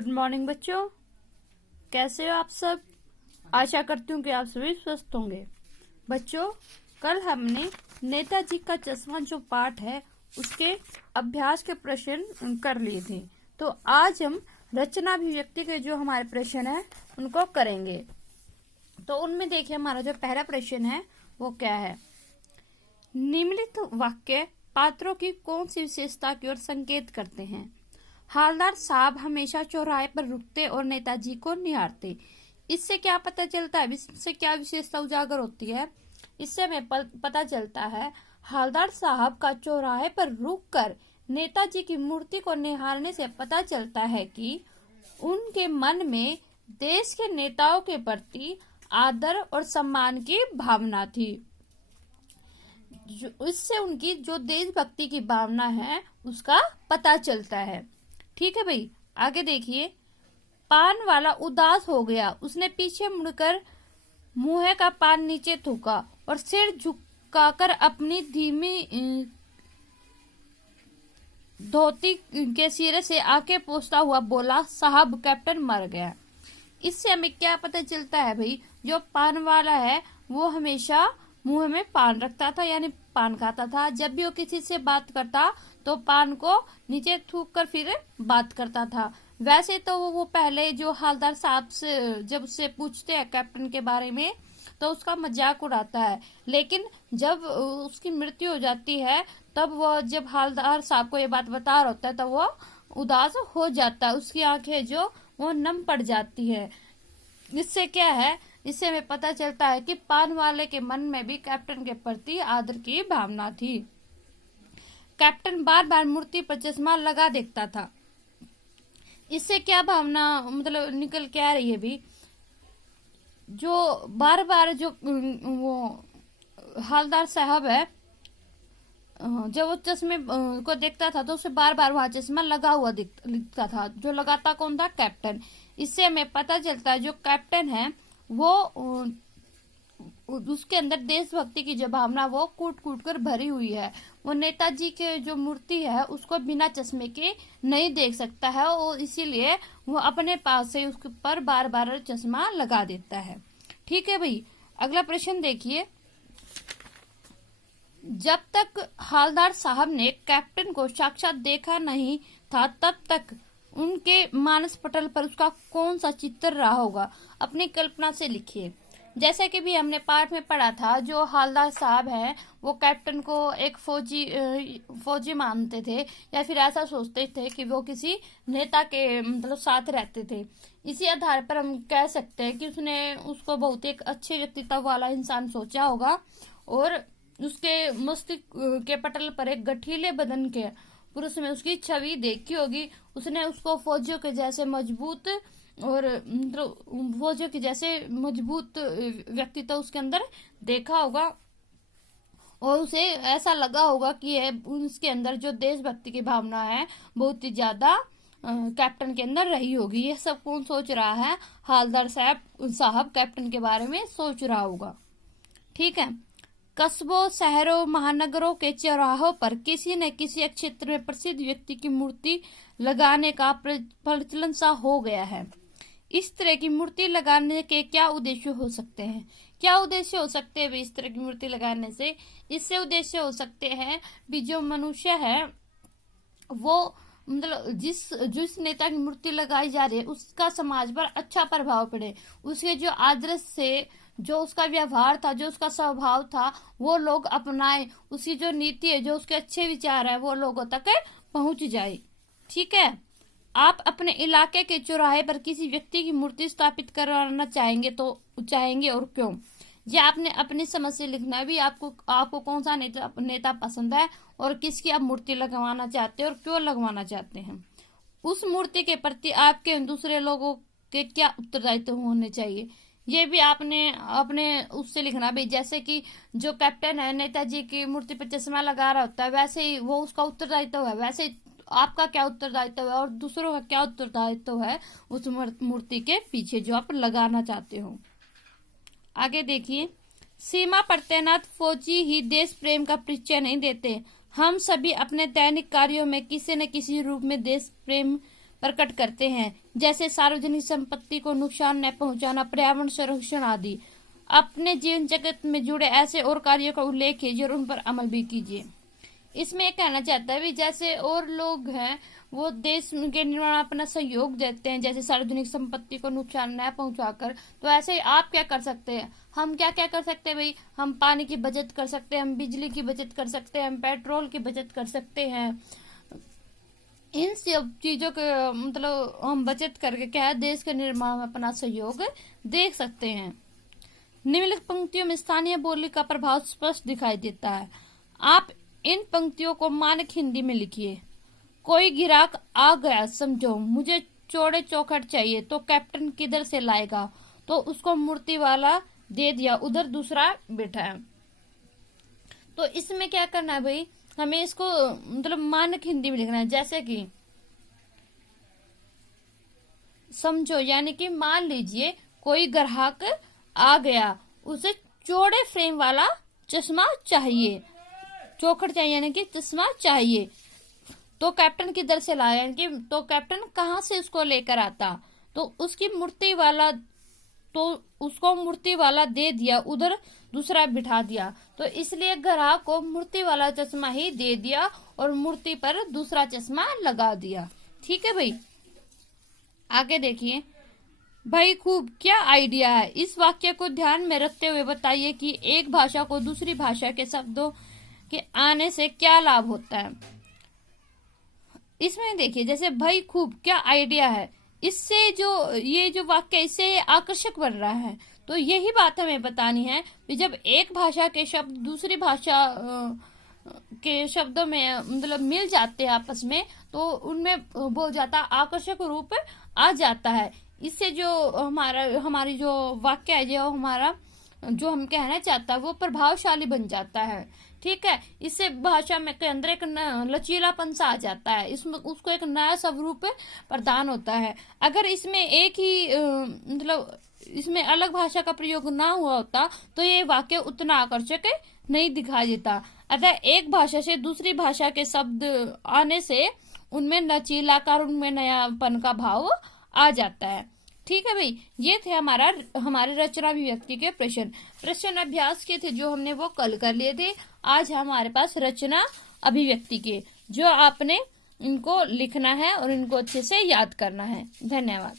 Good morning बच्चों, कैसे हो आप सब। आशा करती हूँ कि आप सभी स्वस्थ होंगे। बच्चों, कल हमने नेताजी का चश्मा जो पाठ है उसके अभ्यास के प्रश्न कर लिए थे। तो आज हम रचना अभिव्यक्ति के जो हमारे प्रश्न है उनको करेंगे। तो उनमें देखिए, हमारा जो पहला प्रश्न है वो क्या है। निम्नलिखित वाक्य पात्रों की कौन सी विशेषता की ओर संकेत करते हैं। हालदार साहब हमेशा चौराहे पर रुकते और नेताजी को निहारते। इससे क्या पता चलता है, इससे क्या विशेषता उजागर होती है। इससे हमें पता चलता है हालदार साहब का चौराहे पर रुककर नेताजी की मूर्ति को निहारने से पता चलता है कि उनके मन में देश के नेताओं के प्रति आदर और सम्मान की भावना थी। इससे उनकी जो देशभक्ति की भावना है उसका पता चलता है। ठीक है भाई, आगे देखिए। पान वाला उदास हो गया, उसने पीछे मुड़कर मुंह का पान नीचे थूका और सिर झुकाकर अपनी धीमी धोती के सिरे से आंखें पोंछता हुआ बोला, साहब कैप्टन मर गया। इससे हमें क्या पता चलता है भाई, जो पान वाला है वो हमेशा मुंह में पान रखता था, यानी पान खाता था। जब भी वो किसी से बात करता तो पान को नीचे थूक कर फिर बात करता था। वैसे तो वो पहले जो हालदार साहब से जब उससे पूछते हैं कैप्टन के बारे में तो उसका मजाक उड़ाता है, लेकिन जब उसकी मृत्यु हो जाती है तब वो जब हालदार साहब को ये बात बता रहा होता है तब वो उदास हो जाता है, उसकी आंखें जो वो नम पड़ जाती है। इससे क्या है, इससे हमें पता चलता है कि पान वाले के मन में भी कैप्टन के प्रति आदर की भावना थी। कैप्टन बार बार मूर्ति पर चश्मा लगा देखता था। इससे क्या भावना मतलब निकल के आ रही है भी, जो बार बार जो वो हालदार साहब है जब वो चश्मे को देखता था तो उसे बार बार वहां चश्मा लगा हुआ दिखता था। जो लगाता कौन था, कैप्टन। इससे हमें पता चलता है जो कैप्टन है वो उसके अंदर देशभक्ति की जो भावना वो कूट कूट कर भरी हुई है। वो नेताजी के जो मूर्ति है उसको बिना चश्मे के नहीं देख सकता है और इसीलिए वो अपने पास से उसके पर बार बार चश्मा लगा देता है। ठीक है भाई, अगला प्रश्न देखिए। जब तक हालदार साहब ने कैप्टन को साक्षात देखा नहीं था तब तक उनके मानस पटल पर उसका कौन सा चित्र रहा होगा, अपनी कल्पना से लिखिए। जैसे कि भी हमने पाठ में पढ़ा था, जो हालदार साहब हैं वो कैप्टन को एक फौजी मानते थे या फिर ऐसा सोचते थे कि वो किसी नेता के मतलब साथ रहते थे। इसी आधार पर हम कह सकते हैं कि उसने उसको बहुत एक अच्छे व्यक्तित्व वाला इंसान सोचा होगा और उसके मस्तिष्क के पटल पर एक गठीले बदन के पुरुष में उसकी छवि देखी होगी। उसने उसको फौजियों के जैसे मजबूत और फौजियों के जैसे मजबूत व्यक्तित्व उसके अंदर देखा होगा और उसे ऐसा लगा होगा कि उसके अंदर जो देशभक्ति की भावना है बहुत ही ज्यादा कैप्टन के अंदर रही होगी। ये सब कौन सोच रहा है, हालदार साहब कैप्टन के बारे में सोच रहा होगा। ठीक है। कस्बों, शहरों, महानगरों के चौराहों पर किसी न किसी क्षेत्र में प्रसिद्ध व्यक्ति की मूर्ति लगाने का प्रचलन सा हो गया है। इस तरह की मूर्ति लगाने के क्या उद्देश्य हो सकते हैं, क्या उद्देश्य हो सकते हैं इस तरह की मूर्ति लगाने से। इससे उद्देश्य हो सकते हैं भी जो मनुष्य है वो मतलब जिस नेता की मूर्ति लगाई जा रही है उसका समाज पर अच्छा प्रभाव पड़े, उसके जो आदर्श से जो उसका व्यवहार था, जो उसका स्वभाव था वो लोग अपनाए, उसकी जो नीति है, जो उसके अच्छे विचार है वो लोगों तक पहुंच जाए। ठीक है। आप अपने इलाके के चौराहे पर किसी व्यक्ति की मूर्ति स्थापित करवाना चाहेंगे और क्यों। ये आपने अपनी समझ से लिखना है भी, आपको कौन सा नेता पसंद है और किसकी आप मूर्ति लगवाना चाहते हैं और क्यों लगवाना चाहते हैं। उस मूर्ति के प्रति आपके दूसरे लोगों के क्या उत्तरदायित्व होने चाहिए, ये भी आपने अपने उससे लिखना भी। जैसे कि जो कैप्टन है नेताजी की मूर्ति पर चश्मा लगा रहा होता है, वैसे ही वो उसका उत्तरदायित्व है, वैसे ही आपका क्या उत्तरदायित्व है और दूसरों का क्या उत्तरदायित्व है उस मूर्ति के पीछे जो आप लगाना चाहते हो। आगे देखिए। सीमा पर तैनात फौजी ही देश प्रेम का परिचय नहीं देते, हम सभी अपने दैनिक कार्यों में किसी न किसी रूप में देश प्रेम प्रकट करते हैं, जैसे सार्वजनिक संपत्ति को नुकसान न पहुंचाना, पर्यावरण संरक्षण आदि। अपने जीवन जगत में जुड़े ऐसे और कार्यों का उल्लेख कीजिए और उन पर अमल भी कीजिए। इसमें एक कहना चाहता है भी जैसे और लोग हैं वो देश के निर्माण में अपना सहयोग देते हैं, जैसे सार्वजनिक संपत्ति को नुकसान न पहुंचाकर, तो ऐसे आप क्या कर सकते हैं, हम क्या क्या कर सकते हैं भाई, हम पानी की बचत कर सकते हैं, हम बिजली की बचत कर सकते हैं, हम पेट्रोल की बचत कर सकते हैं। इन सब चीजों के मतलब हम बचत करके क्या है देश के निर्माण में अपना सहयोग दे सकते हैं। निम्नलिखित पंक्तियों में स्थानीय बोली का प्रभाव स्पष्ट दिखाई देता है। आप इन पंक्तियों को मानक हिंदी में लिखिए। कोई ग्राहक आ गया, समझो मुझे चौड़े चौखट चाहिए, तो कैप्टन किधर से लाएगा, तो उसको मूर्ति वाला दे दिया, उधर दूसरा बैठा है। तो इसमें क्या करना है भाई, हमें इसको मतलब मानक हिंदी में लिखना है। जैसे कि समझो यानी कि मान लीजिए कोई ग्राहक आ गया, उसे चौड़े फ्रेम वाला चश्मा चाहिए, चौखट चाहिए यानी कि चश्मा चाहिए, तो कैप्टन किधर से लाया, यानी कि तो कैप्टन कहाँ से उसको लेकर आता, तो उसकी मूर्ति वाला, तो उसको मूर्ति वाला दे दिया, उधर दूसरा बिठा दिया, तो इसलिए ग्राहक को मूर्ति वाला चश्मा ही दे दिया और मूर्ति पर दूसरा चश्मा लगा दिया। ठीक है भाई, आगे देखिए। भाई खूब, क्या आइडिया है। इस वाक्य को ध्यान में रखते हुए बताइए कि एक भाषा को दूसरी भाषा के शब्दों के आने से क्या लाभ होता है। इसमें देखिए जैसे भाई खूब, क्या आइडिया है, इससे जो ये जो वाक्य इससे ये आकर्षक बन रहा है, तो यही बात हमें बतानी है कि जब एक भाषा के शब्द दूसरी भाषा के शब्दों में मतलब मिल जाते हैं आपस में, तो उनमें बहुत ज्यादा आकर्षक रूप आ जाता है। इससे जो हमारी जो वाक्य है, जो हमारा जो हम कहना चाहता है वो प्रभावशाली बन जाता है। ठीक है, इससे भाषा में के अंदर एक लचीलापन सा आ जाता है, इसमें उसको एक नया स्वरूप प्रदान होता है। अगर इसमें एक ही मतलब इसमें अलग भाषा का प्रयोग ना हुआ होता तो ये वाक्य उतना आकर्षक नहीं दिखाई देता। अतः एक भाषा से दूसरी भाषा के शब्द आने से उनमें लचीलाकार, उनमें नयापन का भाव आ जाता है। ठीक है भाई, ये थे हमारे रचना अभिव्यक्ति के प्रश्न अभ्यास के थे जो हमने वो कल कर लिए थे। आज हमारे पास रचना अभिव्यक्ति के, जो आपने इनको लिखना है और इनको अच्छे से याद करना है। धन्यवाद।